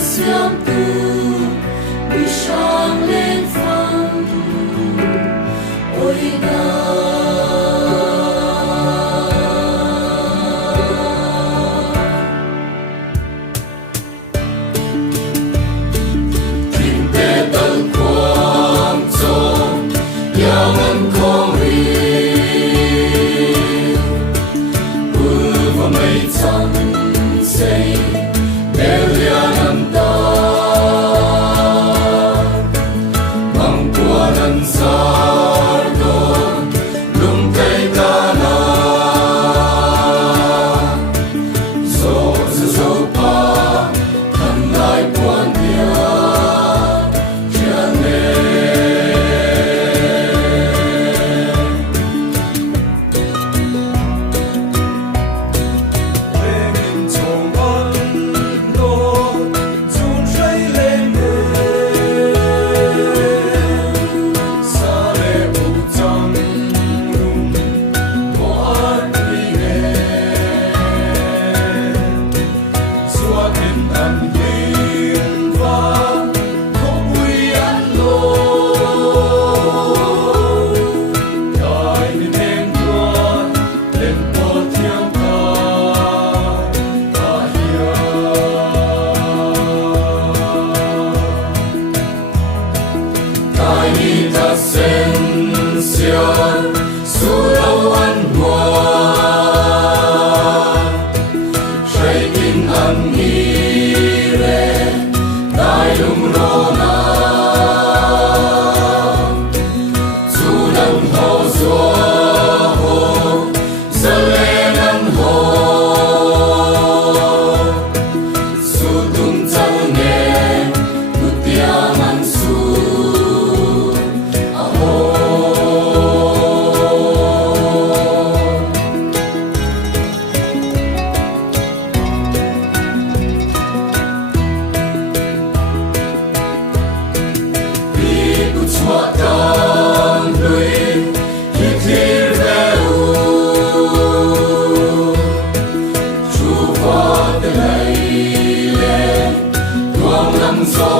Siam tu bi sang lên phong ôi na Kinh tế tân quang trong yang an kong ri và mây trắng xây đều liang an ta mang qua nan sar do lung cây ta na so pa tham lai quan dia chian ne ta sen sion su lâu ăn ngoan say tin ăn nghi re tai lung rô na su nâng hồ dùa hồ giờ lên ăn hồ su tung chân nghe nút tiếng ăn su Chua tan lui khi thir ve u chu qua te lai le tuang lam so